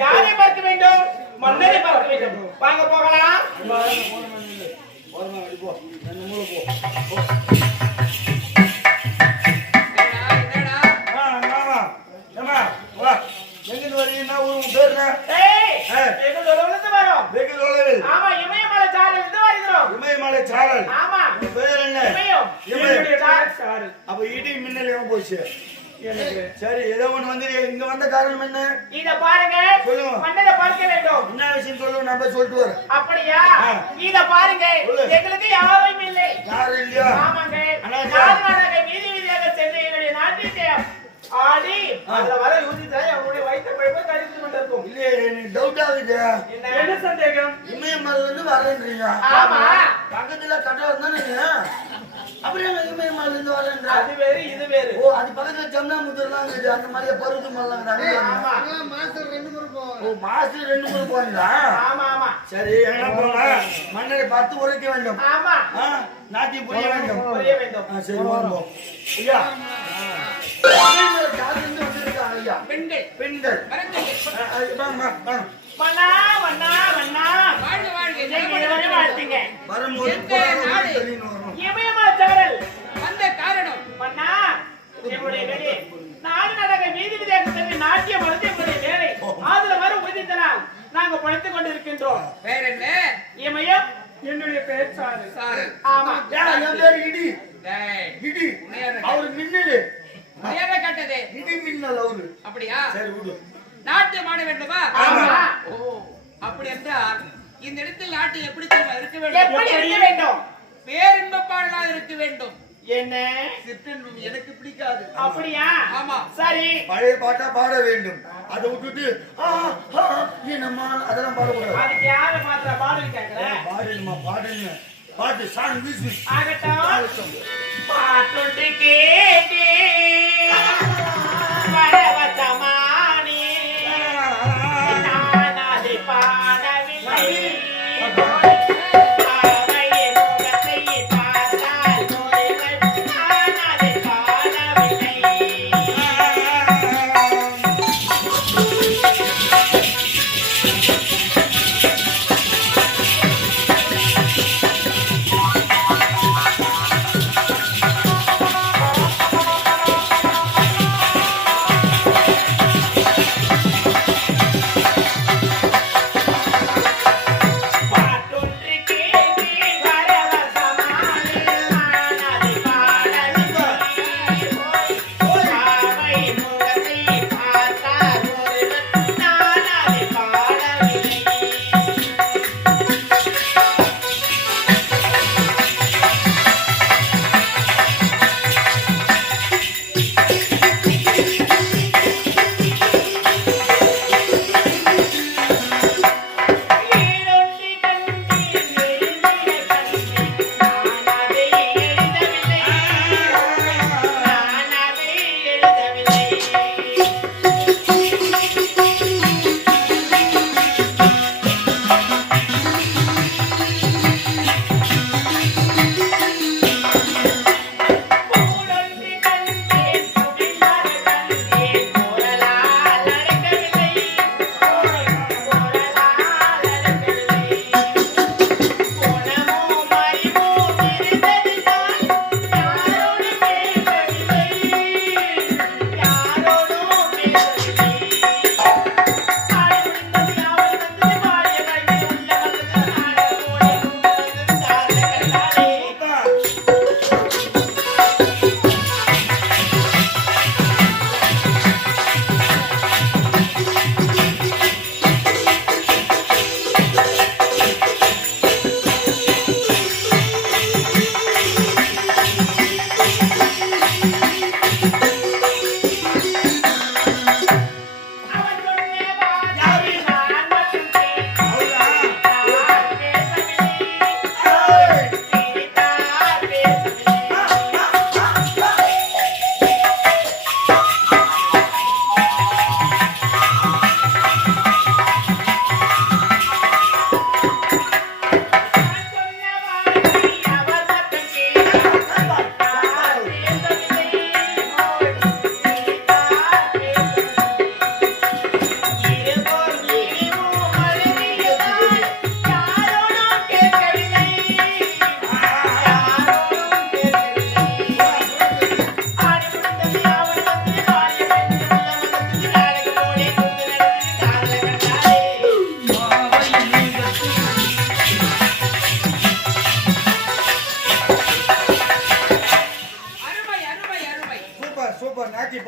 யாரை பார்க்க வேண்டும் மன்னரை பார்க்க வேண்டும் வாங்க போகலாம் ஓரமா போ இடி மின்னல் எங்க போச்சு சரி ஏதோ ஒண்ணு வந்து இங்க வந்த காரணம் என்ன? இத பாருங்க. சொல்லுங்க. மன்னரை பார்க்க வேண்டும். என்ன விஷயம் சொல்லுங்க? நம்ம சொல்லிட்டு வரோம் அப்படியா. இத பாருங்க. எங்களுக்கு யாரும் இல்லை. யாரும் இல்லையா? ஆமாங்க. நாடு நாடாக வீதி வீதியாக சென்று என்னுடைய நாட்டிற்கு ஆடி. அதுல வர யூதித்தா அவங்களுடைய வயிற்று பழுப்பை கழித்து கொண்டிருக்கும். இல்லையே எனக்கு டவுட் ஆகுது என்ன? என்ன சந்தேகம்? இமயமலைல இருந்து வரேன்றீங்க ஆமா. பக்கத்துல கட்டடம் தானே அப்புறம் எங்க இமயமலைல இருந்து வரேன்ற? அது வேறு இது வேறு. ஓ அது பக்கத்துல ஜம்னா முதிரெல்லாம் இருக்குது அந்த மாதிரியே பருவத்து மலைலாம் ஆமா. ஓ மாசம் ரெண்டு மூணு போவீங்களா? ஆமா ஆமா. சரி மன்னரை பார்த்து உரைக்க வேண்டும். ஆமா. ஆ, நாட்டியம் புரிய வேண்டும். புரிய வேண்டும். சரி வருவோம் ஐயா. ஐயா பெண்கள். பெண்கள். மன்னா மன்னா மன்னா வாழ்க வாழ்க. வாழ்த்தீங்க. வரும்போது வந்த காரணம். எங்களுடைய வேலை நாடு நாடக வீதி வீதியாக சென்று நாட்டியம் வந்து எங்களுடைய வேலை. அதுல வர உதித்தனால் நாங்க படுத்துக் கொண்டிருக்கின்றோம். வேற என்ன? இமயம் என்னுடைய பெயர் சாரு சாரு ஆமா. பேர் இடி. டேய் இடி. அவரு மின்னலு. மரியாதை காட்டதே. இடி மின்னல் அவரு அப்படியா? சரி விடு. நாட்டியம் ஆட வேண்டுமா? ஆமா. ஓ அப்படி என்றால் இந்த இடத்தில் நாட்டியம் எப்படி தெரியுமா இருக்க வேண்டும்? எப்படி இருக்க வேண்டும்? பேரின்ப பாடலா இருக்க வேண்டும். என்ன? சிற்றின்பம் எனக்கு பிடிக்காது. அப்படியா? ஆமா. சரி. பழைய பாட்டா பாட வேண்டும். அதை விட்டுட்டு என்னம்மா அதெல்லாம் பாடக்கூடாது. அதுக்கு யார மாத்திர பாடல் கேக்குற பாடுமா பாடுங்க. பாட்டு சாங் மியூசிக் ஆகட்டும். பாட்டொன்று கேட்டே.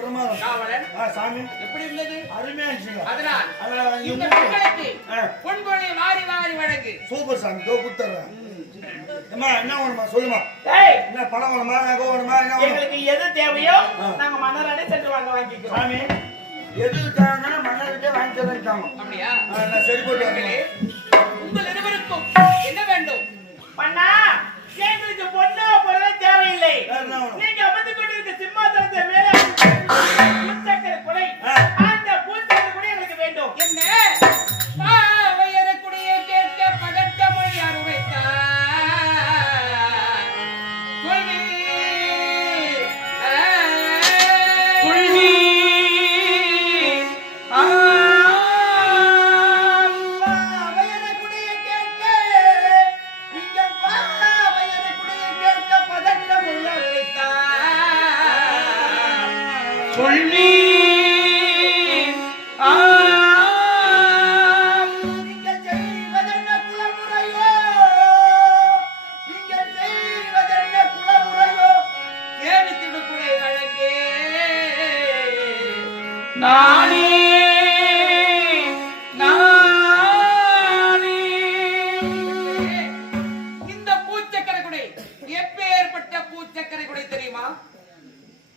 சாமி. எப்படி இருந்தது அருமையா இருந்துச்சுங்க அதனால் அதான் இந்த ஆ. பொன்பொழி வாரி வாரி வழங்கு. சூப்பர் சாமி தோ குத்துறேன் அம்மா என்ன வேணுமா? சொல்லுமா. ஏய்! என்ன பணம் வேணுமா? நகை வேணுமா? என்ன எங்களுக்கு எது தேவையோ. நாங்க மன்னராடே சென்று வாங்க வாங்கிக்கிறோம். சாமி எது தேவைன்னா மன்னர்கிட்டே வாங்கி தரேன்ட்டாங்க அப்படியா? நான் சரி போட்டு மகளே,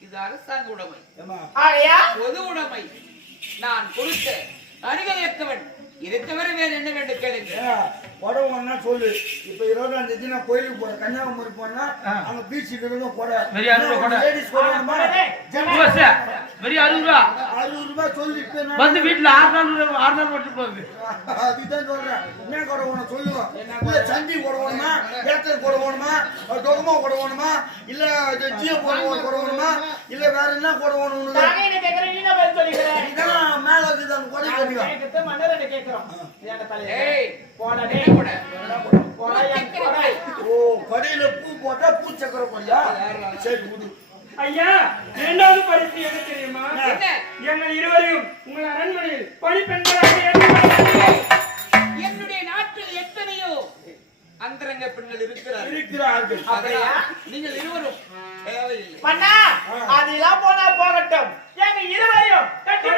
இது அரசாங்க உடைமை. பொது உடைமை. நான் கொடுத்த அருகதையற்றவன் இதை தவிர வேறு என்ன வேண்டும் கேளுங்க. புடவை வேணா சொல்லு. இப்ப இருபதாம் தேதி நான் கோயிலுக்கு போறேன். கன்னியாகுமரி போனா அங்க பீச்சுக்கு கொடை. லேடிஸ் வெறும் அறுபது ரூபா. அறுபது ரூபாய் சொல்லு வந்து வீட்டுல ஆறு நாள் ஆறு நாள் மட்டும் போகுது. அதுதான் சொல்றேன். என்ன கொடை வேணும் சொல்லுவோம் இல்ல சண்டி கொடை வேணுமா? ஏத்தல் கொடை வேணுமா? டொகமா கொடை வேணுமா? இல்ல ஜியோ கொடை கொடை வேணுமா? இல்ல வேற என்ன கொடை வேணும் இதெல்லாம் மேல இருக்குது அந்த கொடை கட்டிக்கோ கேட்கறது மன்னர் கேக்குறோம்? ஏன்டா தலையே ஏய் போடா என்ன டேய் கூட போடா என் கொடை ஓ கடையில பூ போட்டா பூ சக்கரை கொடியா? சரி விடு ஐயா இரண்டாவது பரிசு என்ன தெரியுமா? எங்கள் இருவரையும் உங்கள் அரண்மனையில் பணிப்பெண்களாக. என்னுடைய நாட்டில் எத்தனையோ அந்தரங்க பெண்கள் இருக்கிறார்கள். இருக்கிறார்கள். அப்படியா? அதனால் நீங்கள் இருவரும் மன்னா அதெல்லாம் போனா போகட்டும். எங்க இருவரையும் கட்டி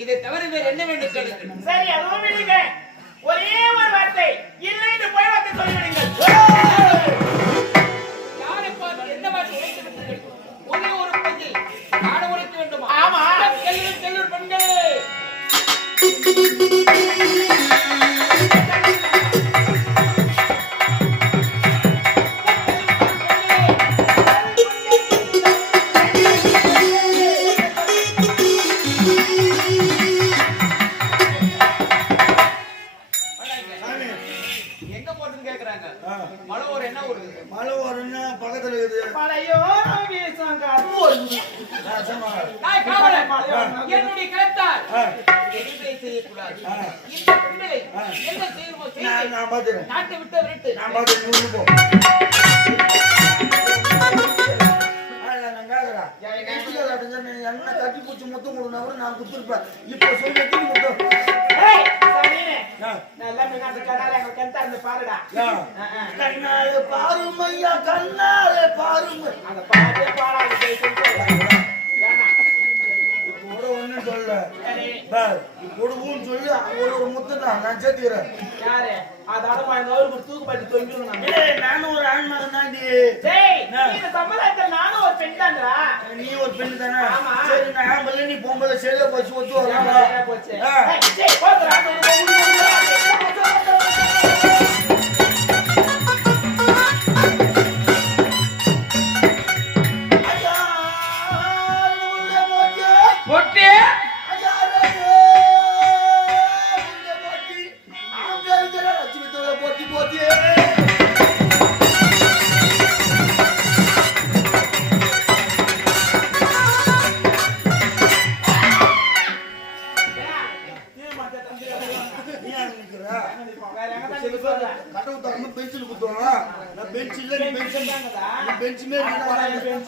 இதை தவிர வேறு என்ன வேண்டும் கேளுங்கள் சரி அதுவும் விடுங்க. ஒரே ஒரு வார்த்தை. இல்லை என்று போய் வார்த்தை சொல்லிவிடுங்கள் யாரை பார்த்து என்ன மாதிரி உழைத்து விட்டீர்கள்? ஒரே ஒரு பெண்ணை ஆட உழைக்க வேண்டுமா? ஆமா. செல்லூர் பெண்களே. மழை ஒரு என்ன ஒரு மழை வரும்னா பக்கத்துல இருக்குது? ஆ, சும்மா. நான் காவலன் என்னுடைய கருத்தால் எதிர்ப்பை செய்யக்கூடாது. இந்த. என்ன செய்யுமோ நான் பாத்துக்கிறேன் நாட்டை விட்டு விட்டு நான் பாத்துக்கிறேன் போ. என்ன தட்டி பூச்சி முத்தம் கொடுனா கூட நான் குத்துருப்பேன். இப்ப சொல்லி முத்தம். பாருமையா கண்ணாலே பாருமை அந்த பாட்டே பாடாது சொல்ல. கொடுக்குன்னு சொல்லி ஒரு ஒரு முத்தம் தான் நான் சேர்த்துக்கிறேன். யாரு? அவருக்கு தூக்கு பாட்டி ஏய், நானும் ஒரு ஆண் மகன் தாண்டி சமுதாயத்துல நானும் ஒரு பெண் நீ ஒரு பெண்ணு தானே. சரி நான் ஆம்பளை நீ பொம்பளை சரியா போச்சு? ஒத்து வரலாம் போச்சு. போச்சு. பொட்டி ஐயா,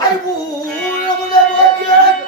ஐயோ, உள்ள